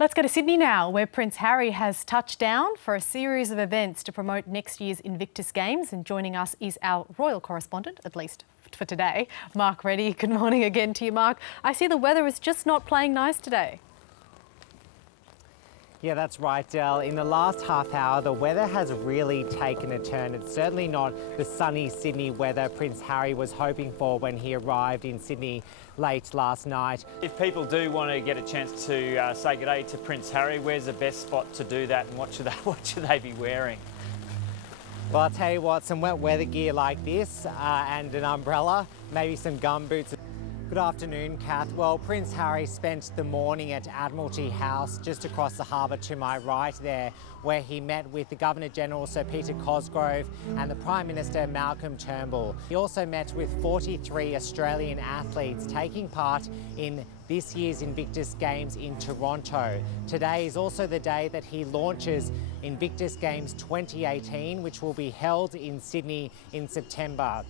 Let's go to Sydney now, where Prince Harry has touched down for a series of events to promote next year's Invictus Games. And joining us is our royal correspondent, at least for today, Mark Reddie. Good morning again to you, Mark. I see the weather is just not playing nice today. Yeah, that's right, Del. In the last half hour, the weather has really taken a turn. It's certainly not the sunny Sydney weather Prince Harry was hoping for when he arrived in Sydney late last night. If people do want to get a chance to say good day to Prince Harry, where's the best spot to do that, and what should they be wearing? Well, I'll tell you what, some wet weather gear like this and an umbrella, maybe some gum boots. Good afternoon, Kath. Well, Prince Harry spent the morning at Admiralty House just across the harbour to my right there, where he met with the Governor-General Sir Peter Cosgrove and the Prime Minister Malcolm Turnbull. He also met with 43 Australian athletes taking part in this year's Invictus Games in Toronto. Today is also the day that he launches Invictus Games 2018, which will be held in Sydney in September.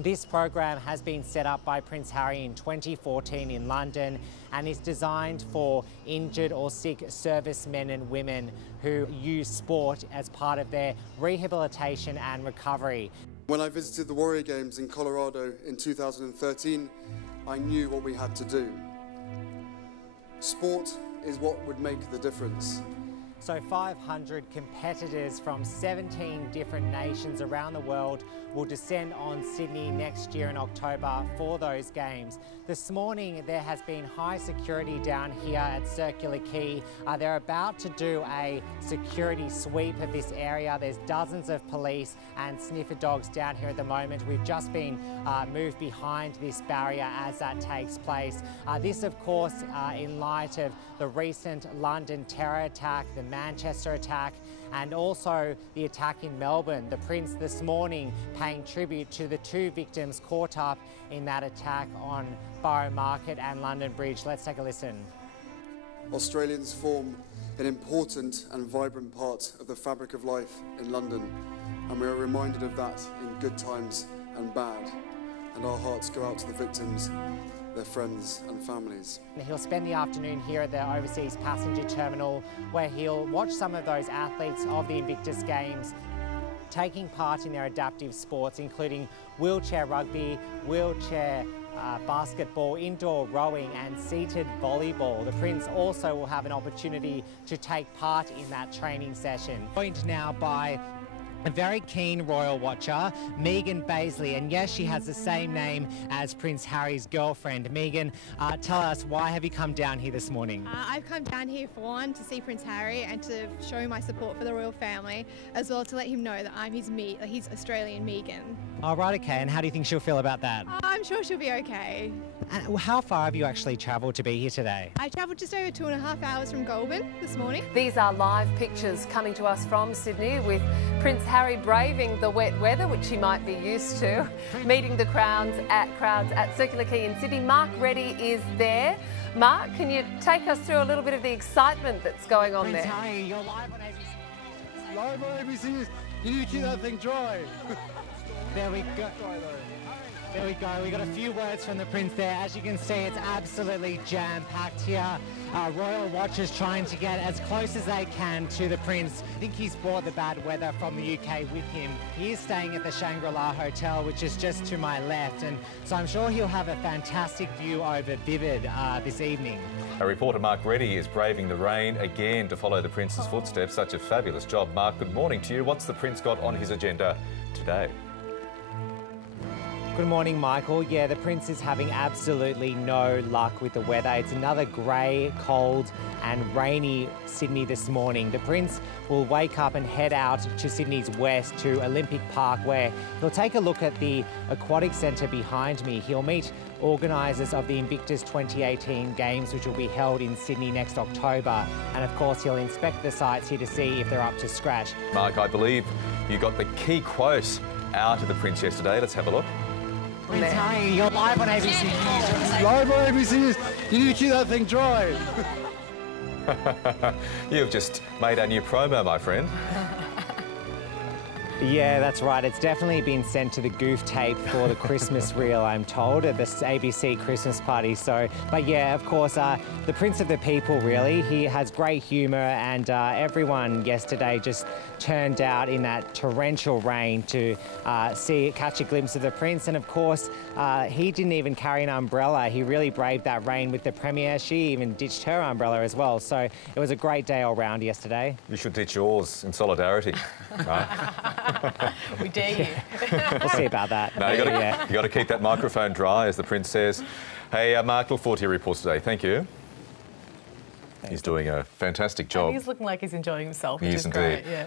This program has been set up by Prince Harry in 2014 in London and is designed for injured or sick servicemen and women who use sport as part of their rehabilitation and recovery. When I visited the Warrior Games in Colorado in 2013, I knew what we had to do. Sport is what would make the difference. So 500 competitors from 17 different nations around the world will descend on Sydney next year in October for those games. This morning there has been high security down here at Circular Quay. They're about to do a security sweep of this area. There's dozens of police and sniffer dogs down here at the moment. We've just been moved behind this barrier as that takes place. This of course in light of the recent London terror attack, the Manchester attack, and also the attack in Melbourne. The Prince this morning paying tribute to the two victims caught up in that attack on Borough Market and London Bridge. Let's take a listen. Australians form an important and vibrant part of the fabric of life in London, and we are reminded of that in good times and bad. And our hearts go out to the victims, their friends and families. He'll spend the afternoon here at the Overseas Passenger Terminal, where he'll watch some of those athletes of the Invictus Games taking part in their adaptive sports, including wheelchair rugby, wheelchair basketball, indoor rowing and seated volleyball. The Prince also will have an opportunity to take part in that training session. Joined now by a very keen royal watcher, Megan Baisley, and yes, she has the same name as Prince Harry's girlfriend. Megan, tell us, why have you come down here this morning? I've come down here for one, to see Prince Harry and to show my support for the royal family, as well to let him know that I'm his Australian Megan. Oh, right, okay, and how do you think she'll feel about that? I'm sure she'll be okay. And how far have you actually travelled to be here today? I travelled just over 2.5 hours from Goulburn this morning. These are live pictures coming to us from Sydney, with Prince Harry braving the wet weather, which he might be used to, meeting the crowds at Circular Quay in Sydney. Mark Reddie is there. Mark, can you take us through a little bit of the excitement that's going on Prince there? Harry, you're live on ABC. Live on ABC. You need to keep that thing dry. There we go. There we go. We got a few words from the Prince there. As you can see, it's absolutely jam-packed here. Royal watchers trying to get as close as they can to the Prince. I think he's brought the bad weather from the UK with him. He is staying at the Shangri-La Hotel, which is just to my left, and so I'm sure he'll have a fantastic view over Vivid this evening. Our reporter Mark Reddie is braving the rain again to follow the Prince's footsteps. Such a fabulous job, Mark. Good morning to you. What's the Prince got on his agenda today? Good morning, Michael. Yeah, the Prince is having absolutely no luck with the weather. It's another grey, cold and rainy Sydney this morning. The Prince will wake up and head out to Sydney's west to Olympic Park, where he'll take a look at the aquatic centre behind me. He'll meet organisers of the Invictus 2018 Games, which will be held in Sydney next October. And of course, he'll inspect the sites here to see if they're up to scratch. Mark, I believe you got the key quote out of the Prince yesterday. Let's have a look. Prince Harry, you're live on ABC News. Live on ABC. You need to keep that thing dry. You've just made our new promo, my friend. Yeah, that's right. It's definitely been sent to the goof tape for the Christmas reel, I'm told, at this ABC Christmas party. So, but yeah, of course, the Prince of the People, really. He has great humour, and everyone yesterday just turned out in that torrential rain to catch a glimpse of the Prince. And of course, he didn't even carry an umbrella. He really braved that rain with the Premier. She even ditched her umbrella as well. So it was a great day all round yesterday. You should ditch yours in solidarity, right? We dare you. We'll see about that. No, you got to keep that microphone dry, as the Prince says. Hey, Mark, look forward to your reports today. Thank you. He's doing a fantastic job. And he's looking like he's enjoying himself, which He is is great. indeed. Yeah.